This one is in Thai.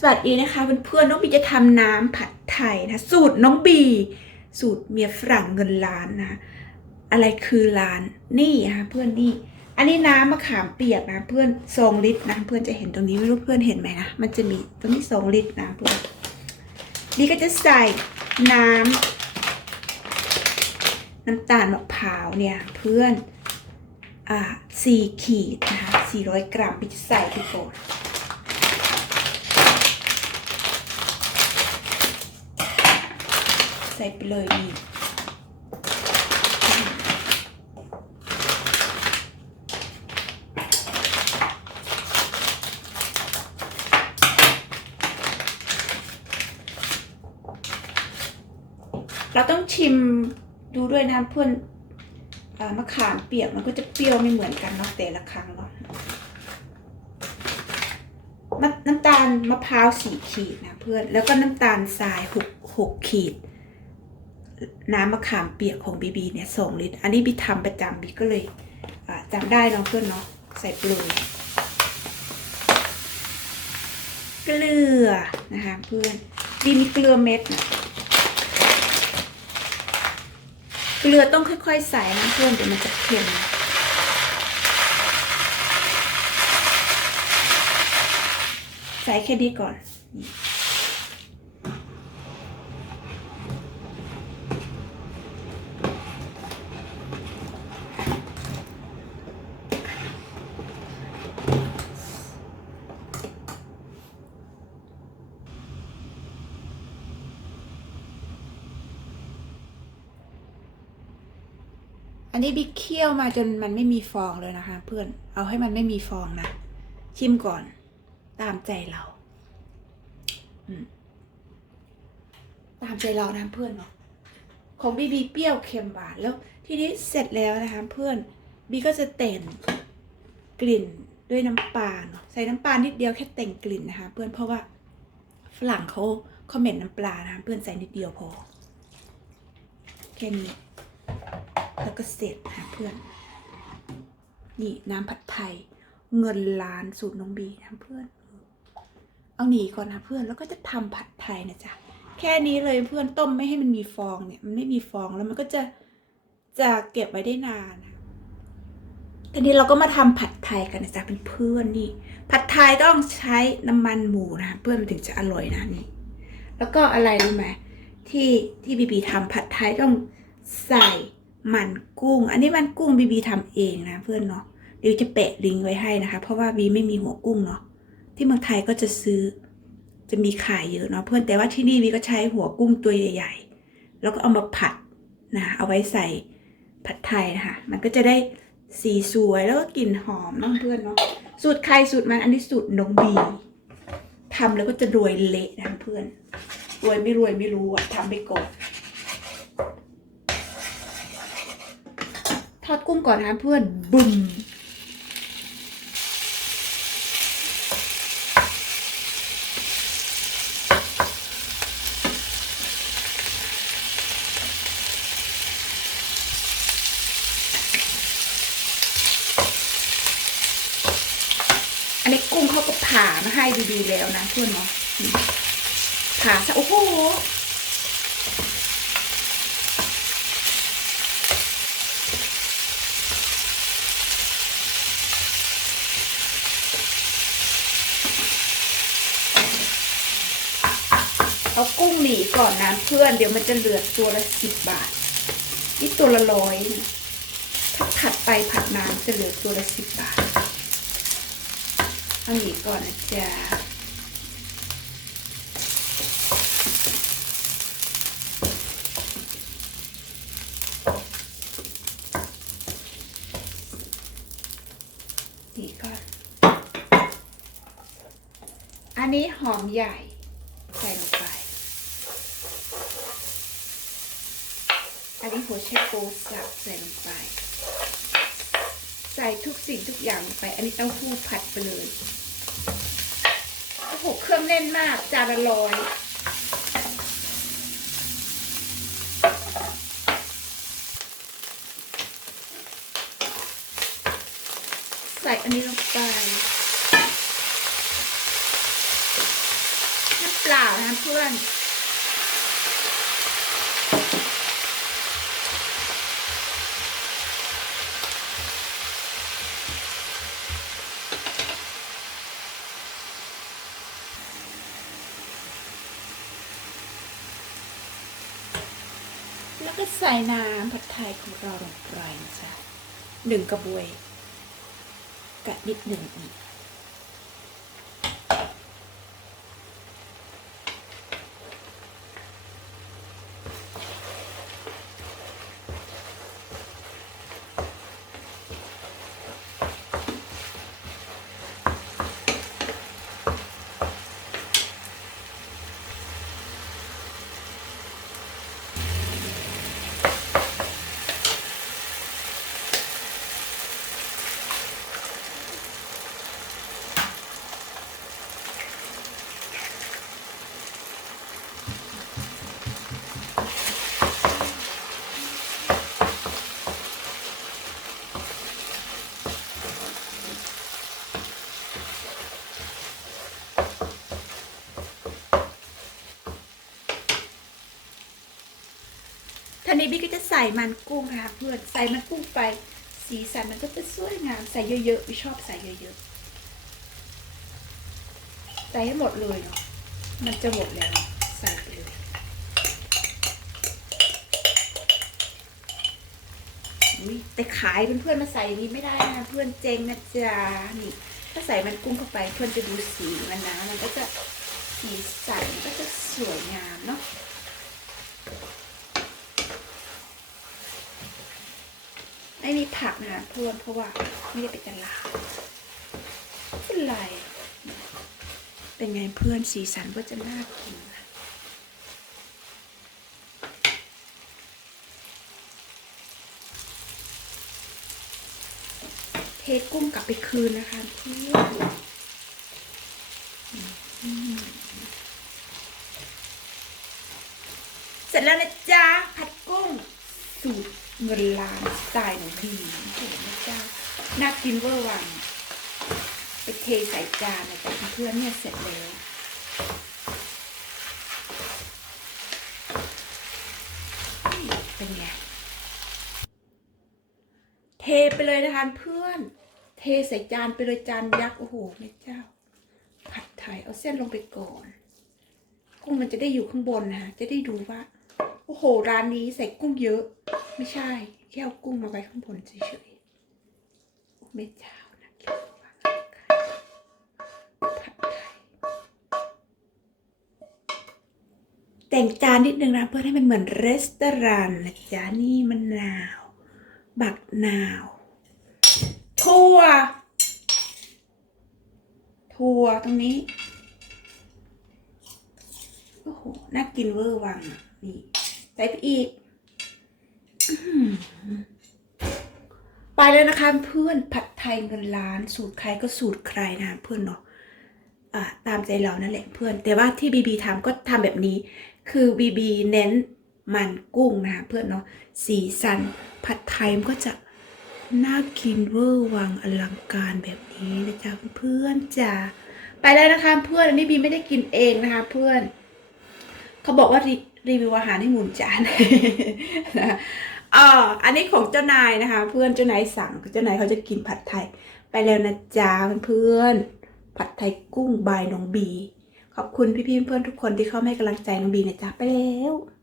สวัสดีนะคะเพื่อนๆน้องบีจะทำน้ำผัดไทยนะสูตรน้องบี สูตรเมียฝรั่งเงินล้านนะ อะไรคือล้านนี่ค่ะเพื่อนนี่ อันนี้น้ำมะขามเปียกนะเพื่อนสองลิตรนะเพื่อนจะเห็นตรงนี้ไม่รู้เพื่อนเห็นไหมนะมันจะมีตรงนี้สองลิตรนะเพื่อนนี่ก็จะใส่น้ำน้ำตาลมะพร้าวเนี่ยเพื่อนอ่าสี่ขีดนะคะสี่ร้อยกรัมบีจะใส่ไปก่อน ใส่ไปเลยนี่เราต้องชิมดูด้วยนะเพื่อนอมะขามเปียกมันก็จะเปรี้ยวไม่เหมือนกันเนาะแต่ละครั้งเนาะมะน้ำตาลมะพร้าวสี่ขีดนะเพื่อน แล้วก็น้ำตาลทรายหกหกขีด น้ำมะขามเปียกของบีบีเนี่ยสองลิตร อันนี้บีทำประจำบีก็เลยจำได้เนาะเพื่อนเนาะใส่เปลือยเกลือนะคะเพื่อนบีมีเกลือเม็ดนะเกลือต้องค่อยๆใส่นะเพื่อนเดี๋ยวมันจะเค็มใส่แค่นี้ก่อนนี่ นนี้บิ๊กเคี่ยวมาจนมันไม่มีฟองเลยนะคะ เพื่อน เอาให้มันไม่มีฟองนะ ชิมก่อน ตามใจเรา ตามใจเรานะเพื่อนเนาะ ของบีบีเปรี้ยวเค็มหวานแล้ว ทีนี้เสร็จแล้วนะคะเพื่อน บีก็จะแต่งกลิ่นด้วยน้ำปลาเนาะ ใส่น้ำปลานิดเดียวแค่แต่งกลิ่นนะคะ เพื่อนเพราะว่าฝรั่งเขาคอมเมนต์น้ำปลานะคะเพื่อนใส่นิดเดียวพอแค่นี้ แล้วก็เสร็จนะเพื่อน นี่น้ำผัดไทย เงินล้านสูตรน้องบีนะเพื่อน เอาหนีก่อนนะเพื่อนแล้วก็จะทำผัดไทยนะจ๊ะแค่นี้เลยเพื่อนต้มไม่ให้มันมีฟองเนี่ย มันไม่มีฟองแล้วมันก็จะจะเก็บไว้ได้นานทีนี้เราก็มาทำผัดไทยกันนะจ๊ะเป็นเพื่อนนี่ ผัดไทยต้องใช้น้ำมันหมูนะเพื่อนมันถึงจะอร่อยนะนี่ แล้วก็อะไรรู้ไหมที่ที่บีบีทำผัดไทยต้องใส่ มันกุ้ง อันนี้มันกุ้งบีบีทำเองนะเพื่อนเนาะเดี๋ยวจะแปะลิงก์ไว้ให้นะคะ เพราะว่าบีไม่มีหัวกุ้งเนาะที่เมืองไทยก็จะซื้อจะมีขายเยอะเนาะเพื่อนแต่ว่าที่นี่บีก็ใช้หัวกุ้งตัวใหญ่ ๆ แล้วก็เอามาผัดนะเอาไว้ใส่ผัดไทยนะคะมันก็จะได้สีสวยแล้วก็กลิ่นหอมเน้องเพื่อนเนาะสูตรใครสูตรมันอันนี้สูตรน้องบีทำแล้วก็จะรวยเละนะเพื่อนรวยไม่รวยไม่รู้อะทำไปก่อน ทอดกุ้งก่อนนะเพื่อนบุ้มอันนี้กุ้งเขาก็ผ่ามาให้ดีๆแล้วนะเพื่อนเนาะผ่าซะโอ้โห เอากุ้งหนีก่อนนะเพื่อน เดี๋ยวมันจะเหลือตัวละสิบบาท นี่ตัวละร้อยถ้าผัดไปผัดนานจะเหลือตัวละสิบบาท เอาหนีก่อนนะจ๊ะหนีก่อน อันนี้หอมใหญ่ใส่ลงไป อั นนี้หัวไชโป๊สับใส่ลงไป ใส่ทุกสิ่งทุกอย่างลงไป อันนี้เต้าหู้ผัดไปเลยโอ้โหเครื่องแน่นมาก จานละร้อยใส่อันนี้ลงไปปล่านะเพื่อน ใส่น้ำผัดไทยของเราลงไปจ้ะหนึ่งกระบวยกะนิดหนึ่งอีก ทีนี้บิ๊กก็จะใส่มันกุ้งนะคะเพื่อนใส่มันกุ้งไป สีสันมันก็จะสวยงามใส่เยอะๆบิ๊กชอบใส่เยอะๆใส่ให้หมดเลยเนาะมันจะหมดแล้วใส่ไปเลยแต่ขายเพื่อนๆมาใส่นี้ไม่ได้นะเพื่อนเจ๊งนะจ๊ะนี่ถ้าใส่มันกุ้งเข้าไปเพื่อนจะดูสีมันนะมันก็จะสีสันก็จะสวยงามเนาะ ไม่มี ผักนะคะเพื่อนเพราะว่าไม่ได้ไปตลาดเป็นไร เป็นไงเพื่อนสีสันก็จะน่ากินนะเทกุ้งกลับไปคืนนะคะเพื่อนเสร็จแล้วนะจ๊ะูตรเงินล้านสไตล์ของพี่โอ้โหพระเจ้าน่ากินเวอร์วังไปเทใส่จานนะจ๊ะเพื่อนเนี่ยเสร็จแล้วเป็นไงเทไปเลยนะคะเพื่อน เทใส่จานไปเลยจานยักษ์โอ้โหแม่เจ้า ผัดไทยเอาเส้นลงไปก่อนกุ้งมันจะได้อยู่ข้างบนนะจะได้ดูว่า โอ้โห ร้านนี้ใส่กุ้งเยอะ ไม่ใช่แค่เอากุ้งมาไว้ข้างบนเฉยๆโอ้ไม่เจ้านะคิดว่าผัดไทยแต่งจานนิดนึงนะเพื่อให้มันเหมือนรีสตอรานนะจ๊ะนี่มันนาว บักนาวถั่วถั่วตรงนี้โอ้โหน่ากินเวอร์วังนี่ใส่ไปอีก ไปแล้วนะคะเพื่อนผัดไทยเงินล้านสูตรใครก็สูตรใครนะเพื่อนเนาะอ่าตามใจเรานั่นแหละเพื่อน แต่ว่าที่บีบีทำก็ทำแบบนี้ คือบีบีเน้นมันกุ้งนะคะเพื่อนเนาะสีสันผัดไทยมันก็จะน่ากินเวอร์วังอลังการแบบนี้นะจ๊ะเพื่อนจ้าไปแล้วนะคะเพื่อนอันนี้บีไม่ได้กินเองนะคะเพื่อน เขาบอกว่ารีรีวิวอาหารให้หมุนจานนะ อออันนี้ของเจ้านายนะคะ เพื่อนเจ้านายสั่งเจ้านายเขาจะกินผัดไทย ไปแล้วนะจ๊ะเพื่อนผัดไทยกุ้งบายน้องบี ขอบคุณพี่ๆเพื่อนทุกคนที่เข้ามาให้กำลังใจน้องบีนะจ๊ะไปแล้ว